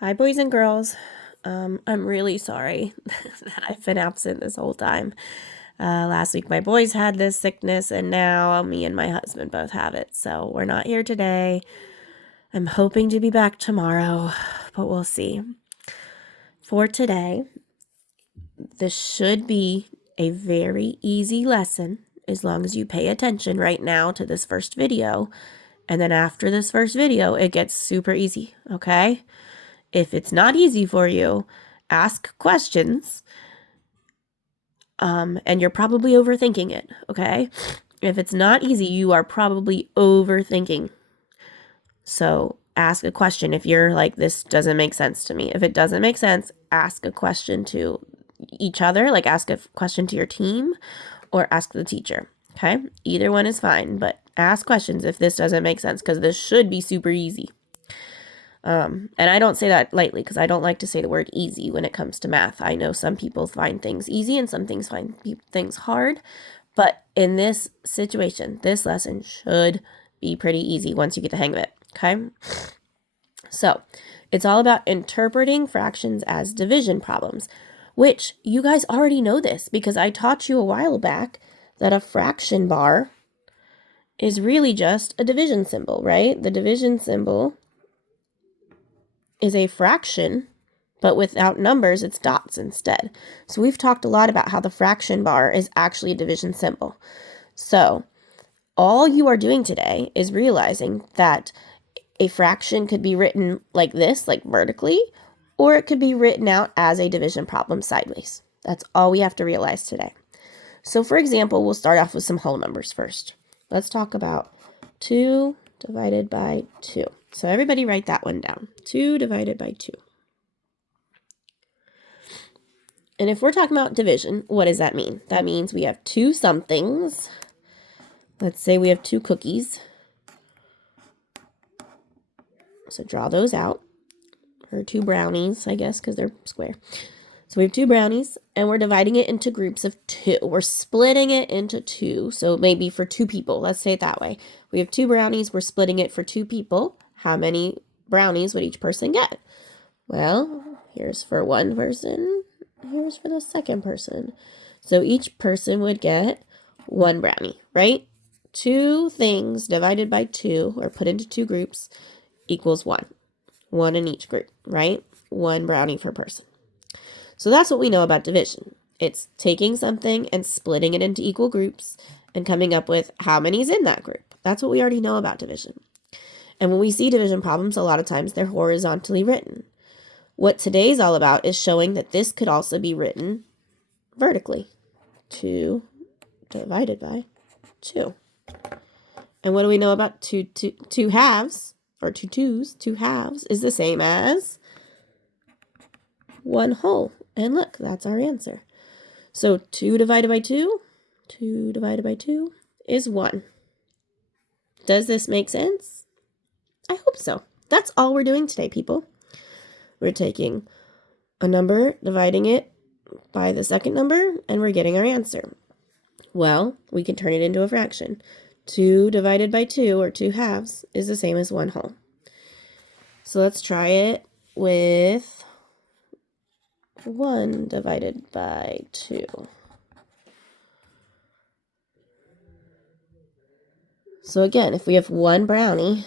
Hi, boys and girls. I'm really sorry that I've been absent this whole time. Last week my boys had this sickness, and now me and my husband both have it, so we're not here today. I'm hoping to be back tomorrow, but we'll see. For today, this should be a very easy lesson as long as you pay attention right now to this first video. And then after this first video, it gets super easy, okay? If it's not easy for you, ask questions. And you're probably overthinking it, okay? If it's not easy, you are probably overthinking. So ask a question if you're like, this doesn't make sense to me. If it doesn't make sense, ask a question to each other, like ask a question to your team or ask the teacher, okay? Either one is fine, but ask questions if this doesn't make sense because this should be super easy. And I don't say that lightly because I don't like to say the word easy when it comes to math. I know some people find things easy and some things find things hard. But in this situation, this lesson should be pretty easy once you get the hang of it, okay? So it's all about interpreting fractions as division problems, which you guys already know this because I taught you a while back that a fraction bar is really just a division symbol, right? The division symbol is a fraction, but without numbers, it's dots instead. So we've talked a lot about how the fraction bar is actually a division symbol. So all you are doing today is realizing that a fraction could be written like this, like vertically, or it could be written out as a division problem sideways. That's all we have to realize today. So for example, we'll start off with some whole numbers first. Let's talk about 2 divided by 2. So everybody write that one down. 2 divided by 2. And if we're talking about division, what does that mean? That means we have two somethings. Let's say we have 2 cookies. So draw those out. Or 2 brownies, I guess, because they're square. So we have 2 brownies, and we're dividing it into groups of 2. We're splitting it into 2. So maybe for 2 people. Let's say it that way. We have 2 brownies. We're splitting it for 2 people. How many brownies would each person get? Well, here's for one person. Here's for the second person. So each person would get 1 brownie, right? 2 things divided by 2 or put into 2 groups equals 1. 1 in each group, right? 1 brownie per person. So that's what we know about division. It's taking something and splitting it into equal groups and coming up with how many is in that group. That's what we already know about division. And when we see division problems, a lot of times they're horizontally written. What today's all about is showing that this could also be written vertically. 2 divided by 2. And what do we know about two halves, or 2 twos? 2 halves is the same as 1 whole. And look, that's our answer. So 2 divided by 2, 2 divided by 2 is 1. Does this make sense? I hope so. That's all we're doing today, people. We're taking a number, dividing it by the second number, and we're getting our answer. Well, we can turn it into a fraction. 2 divided by 2, or 2 halves, is the same as 1 whole. So let's try it with 1 divided by 2. So again, if we have 1 brownie,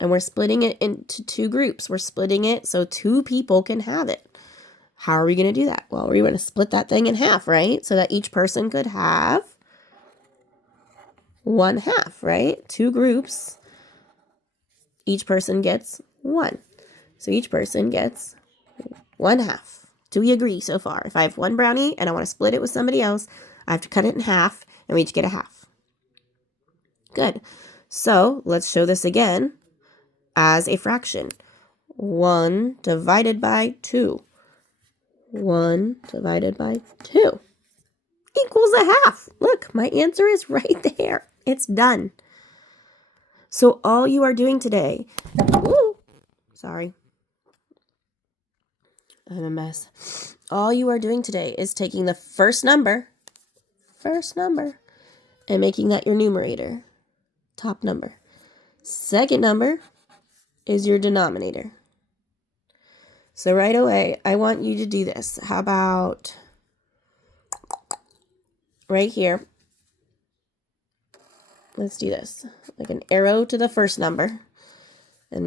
and we're splitting it into 2 groups, we're splitting it so 2 people can have it. How are we going to do that? Well, we're going to split that thing in half, right? So that each person could have 1 half, right? 2 groups. Each person gets 1. So each person gets 1 half. Do we agree so far? If I have 1 brownie and I want to split it with somebody else, I have to cut it in half and we each get a half. Good. So let's show this again as a fraction. 1 divided by 2. 1 divided by 2 equals a half. Look, my answer is right there. It's done. So all you are doing today, sorry, I'm a mess. All you are doing today is taking the first number, and making that your numerator, top number. Second number is your denominator. So right away, I want you to do this. How about right here? Let's do this. Like an arrow to the first number. And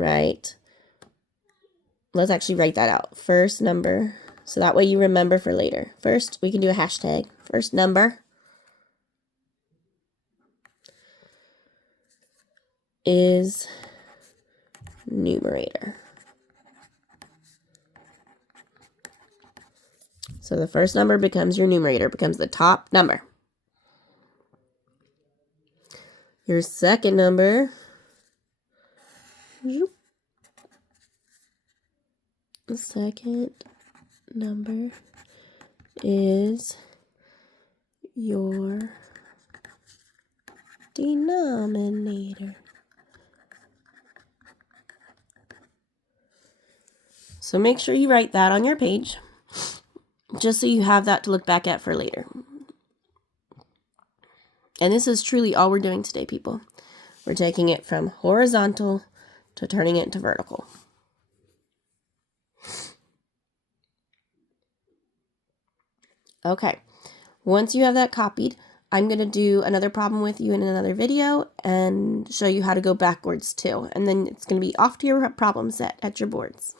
let's actually write that out. First number. So that way you remember for later. First, we can do a hashtag. First number is numerator. So the first number becomes your numerator, becomes the top number. Your second number, the second number is your denominator. So make sure you write that on your page, just so you have that to look back at for later. And this is truly all we're doing today, people. We're taking it from horizontal to turning it into vertical. Okay, once you have that copied, I'm going to do another problem with you in another video and show you how to go backwards too. And then it's going to be off to your problem set at your boards.